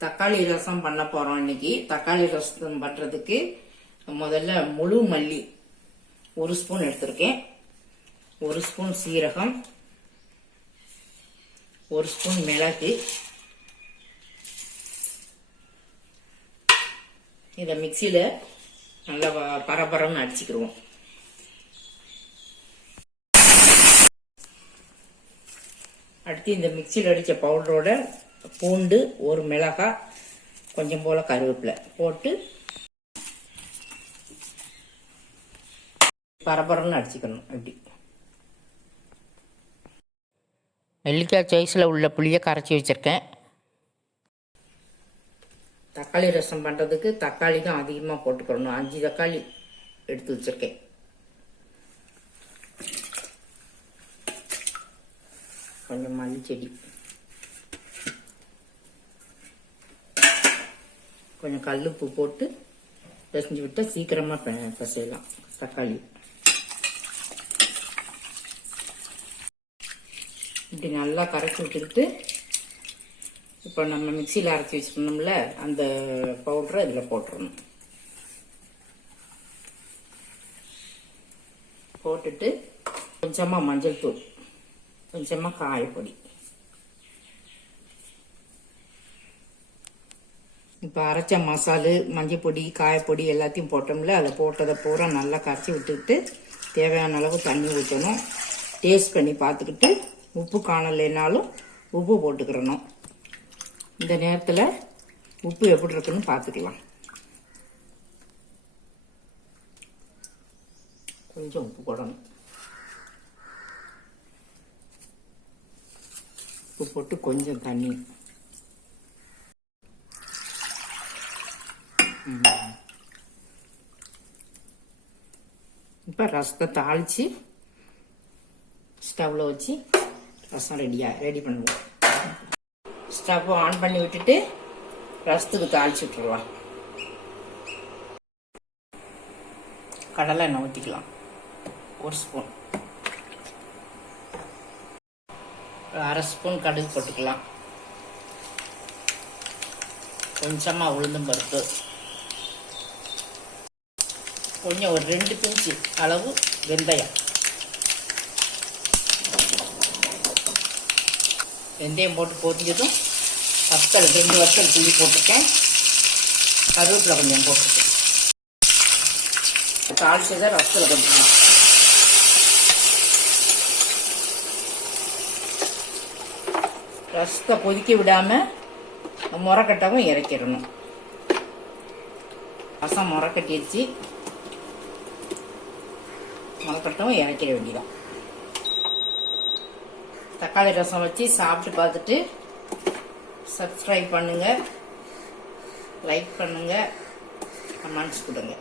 தக்காளி ரசம் பண்ண போறோம் இன்னைக்கு. தக்காளி ரசம் பண்றதுக்கு முதல்ல முழு மல்லி ஒரு ஸ்பூன் எடுத்திருக்கேன். ஒரு ஸ்பூன் சீரகம். ஒரு ஸ்பூன் மிளகு. இதை மிக்சியில நல்லா வ- பரபரன்னு அடிச்சுக்கிடுவோம் அடுத்து இந்த மிக்சியில் அடித்த பவுடரோட பூண்டு ஒரு மிளகாய் கொஞ்சம் போல கருவேப்பிலை போட்டு பரபரன்னு அடிச்சுக்கணும் இப்படி நெல்லிக்காய் சைஸில் உள்ள புளியை கரைச்சி வச்சுருக்கேன். தக்காளி ரசம் பண்ணுறதுக்கு தக்காளி தான் அதிகமாக போட்டுக்கிறணும் அஞ்சு தக்காளி எடுத்து வச்சுருக்கேன். கொஞ்சம் மல்லிச்செடி. கொஞ்சம் கல்லுப்பு போட்டு பிசைஞ்சு விட்டா சீக்கிரமாக பிசையலாம். தக்காளி. இப்படி நல்லா கரைச்சி விட்டுக்கிட்டு இப்போ நம்ம மிக்சியில் அரைச்சி வச்சுருந்தோம்ல அந்த பவுடரை இதில் போட்டுடணும் போட்டுட்டு கொஞ்சமாக மஞ்சள் தூள் கொஞ்சமாக காயப்பொடி. இப்போ அரைச்ச மசாலு மஞ்சள் பொடி காயப்பொடி எல்லாத்தையும் போட்டோம்ல அதை போட்டதை பூரா நல்லா கரைச்சி விட்டுக்கிட்டு தேவையான அளவு தண்ணி ஊற்றணும் டேஸ்ட் பண்ணி பார்த்துக்கிட்டு உப்பு காணலைனாலும் உப்பு போட்டுக்கிறணும். இந்த நேரத்தில் உப்பு எப்படி இருக்குன்னு பார்த்துக்கலாம். கொஞ்சம் உப்பு போடணும். உப்பு போட்டு கொஞ்சம் தண்ணி இப்போ ரசத்தை தாளித்து ஸ்டவ்வில் வச்சு ரசம் ரெடியாக ரெடி பண்ணுவோம் ஸ்டவ் ஆன் பண்ணி விட்டுட்டு ரசத்துக்கு தாளிச்சு விட்டுருலாம் கடலை எண்ணெய் ஊற்றிக்கலாம் ஒரு ஸ்பூன் அரை ஸ்பூன் கடுகு போட்டுக்கலாம் கொஞ்சமாக உளுந்தும் பருப்பு கொஞ்சம் ஒரு ரெண்டு பிஞ்சு அளவு வெந்தயம். வெந்தயம் போட்டு பொதிஞ்சதும் வத்தல் ரெண்டு வத்தல் புளி போட்டிருக்கேன். கருவேப்பில் கொஞ்சம் போட்டிருக்கேன். தாளிச்சதை ரசத்தில் கொஞ்சம் ரசத்தை கொதிக்க விடாமல் முறக்கட்டவும் இறக்கிடணும். ரசம் முறக்கட்டிடுச்சு முறக்கட்டவும் இறக்கிட வேண்டியதான் தக்காளி ரசம் வச்சு சாப்பிட்டு பார்த்துட்டு சப்ஸ்கிரைப் பண்ணுங்க லைக் பண்ணுங்க கமெண்ட்ஸ் கொடுங்க.